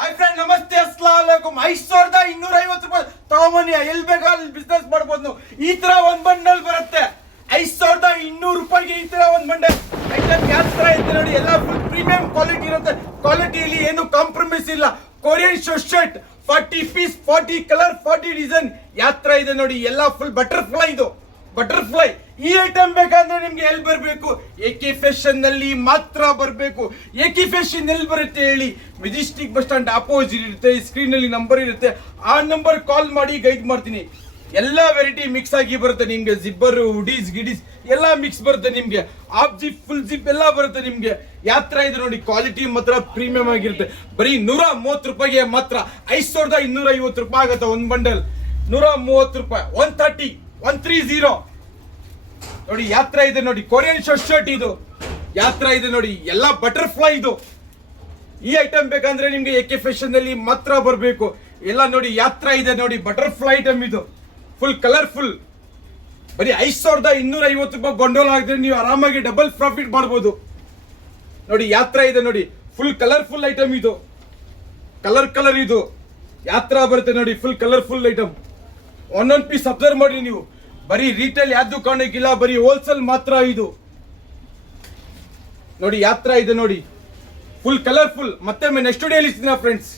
Hi friend, ನಮಸ್ತೆ, ಅಸ್ಸಲಾಮುಅಲೈಕುಂ. 5250 ರೂಪಾಯಿ ತಗೊಂಬನ್ನಿ, ಎಲ್ಲಿ ಬೇಕಾದ್ರೆ ಬಿಸ್ನೆಸ್ ಮಾಡ್ಬೋದು ನೀವು. ಈ ತರ ಒಂದ್ ಬಂಡಲ್ ಬರುತ್ತೆ 5200 ರೂಪಾಯಿಗೆ. ಈ ತರ ಒಂದ್ ಬಂಡಲ್ ಐಟಮ್ ಯಾವ ತರ ಇದೆ ನೋಡಿ, ಎಲ್ಲ ಫುಲ್ ಪ್ರೀಮಿಯಂ ಕ್ವಾಲಿಟಿ ಇರುತ್ತೆ. ಕ್ವಾಲಿಟಿಯಲ್ಲಿ ಏನು ಕಾಂಪ್ರಮೈಸ್ ಇಲ್ಲ. Korean shirt 40 piece, 40 colour, 40 design ಯಾವ ತರ ಇದೆ ನೋಡಿ. ಎಲ್ಲ ಫುಲ್ ಬಟರ್ಫ್ಲೈ. ಇದು ಬಟರ್ಫ್ಲೈ. ಈ ಐಟಮ್ ಬೇಕಂದ್ರೆ ನಿಮ್ಗೆ ಎಲ್ಲಿ ಬರಬೇಕು? ಎಕೆ ಫ್ಯಾಷನ್ ನಲ್ಲಿ ಮಾತ್ರ ಬರಬೇಕು. ಎಕೆ ಫ್ಯಾಷನ್ ಎಲ್ಲಿ ಬರುತ್ತೆ ಹೇಳಿ? ಮೆಜೆಸ್ಟಿಕ್ ಬಸ್ ಸ್ಟ್ಯಾಂಡ್ ಅಪೋಸಿಟ್ ಇರುತ್ತೆ. ಸ್ಕ್ರೀನ್ ಅಲ್ಲಿ ನಂಬರ್ ಇರುತ್ತೆ, ಆ ನಂಬರ್ ಕಾಲ್ ಮಾಡಿ ಗೈಡ್ ಮಾಡ್ತೀನಿ. ಎಲ್ಲಾ ವೆರೈಟಿ ಮಿಕ್ಸ್ ಆಗಿ ಬರುತ್ತೆ ನಿಮ್ಗೆ. ಜಿಬ್ಬರ್, ಹುಡೀಸ್, ಗಿಡೀಸ್ ಎಲ್ಲ ಮಿಕ್ಸ್ ಬರುತ್ತೆ ನಿಮ್ಗೆ. ಹಾಫ್ ಜಿಪ್, ಫುಲ್ ಜಿಪ್ ಎಲ್ಲ ಬರುತ್ತೆ ನಿಮ್ಗೆ. ಯಾವ ತರ ಇದೆ ನೋಡಿ, ಕ್ವಾಲಿಟಿ ಮಾತ್ರ ಪ್ರೀಮಿಯಂ ಆಗಿರುತ್ತೆ. ಬರೀ 130 ರೂಪಾಯಿಗೆ ಮಾತ್ರ 5250 ರೂಪಾಯಿ ಆಗುತ್ತೆ ಒಂದ್ ಬಂಡಲ್. 130 ರೂಪಾಯಿ. 130 ನೋಡಿ ಯಾತ್ರ ಇದೆ ನೋಡಿ. ಕೊರಿಯನ್ ಶರ್ಟ್ ಇದು ಯಾತ್ರ ಇದೆ ನೋಡಿ. ಎಲ್ಲ ಬಟರ್ಫ್ಲೈ. ಇದು ಈ ಐಟಮ್ ಬೇಕಂದ್ರೆ ನಿಮ್ಗೆ ಎಕೆ ಫ್ಯಾಷನ್ ಅಲ್ಲಿ ಮಾತ್ರ ಬರಬೇಕು. ಎಲ್ಲ ನೋಡಿ ಯಾತ್ರ ಇದೆ ನೋಡಿ, ಬಟರ್ಫ್ಲೈ ಐಟಮ್. ಇದು ಫುಲ್ ಕಲರ್ಫುಲ್. ಬರೀ 5250 ರೂಪಾಯಿ ಬಂಡಲ್ ಆಗಿದ್ರೆ ನೀವು ಆರಾಮಾಗಿ ಡಬಲ್ ಪ್ರಾಫಿಟ್ ಮಾಡಬಹುದು ನೋಡಿ. ಯಾತ್ರ ಇದೆ ನೋಡಿ, ಫುಲ್ ಕಲರ್ಫುಲ್ ಐಟಮ್. ಇದು ಕಲರ್ ಇದು ಯಾತ್ರ ಬರುತ್ತೆ ನೋಡಿ, ಫುಲ್ ಕಲರ್ಫುಲ್ ಐಟಮ್. ಒಂದೊಂದು ಪೀಸ್ ಅಬ್ಸರ್ವ್ ಮಾಡಿ ನೀವು. ಬರೀ ರೀಟೇಲ್ ಯಾವ್ದು ಕಾಣಕ್ಕಿಲ್ಲ, ಬರೀ ಹೋಲ್ಸೇಲ್ ಮಾತ್ರ. ಇದು ನೋಡಿ ಯಾತ್ರ ಇದೆ ನೋಡಿ, ಫುಲ್ ಕಲರ್ಫುಲ್. ಮತ್ತೆ ನೆಕ್ಸ್ಟ್ ವಿಡಿಯೋಲಿ ಸಿಗ್ತೀನಿ ಫ್ರೆಂಡ್ಸ್.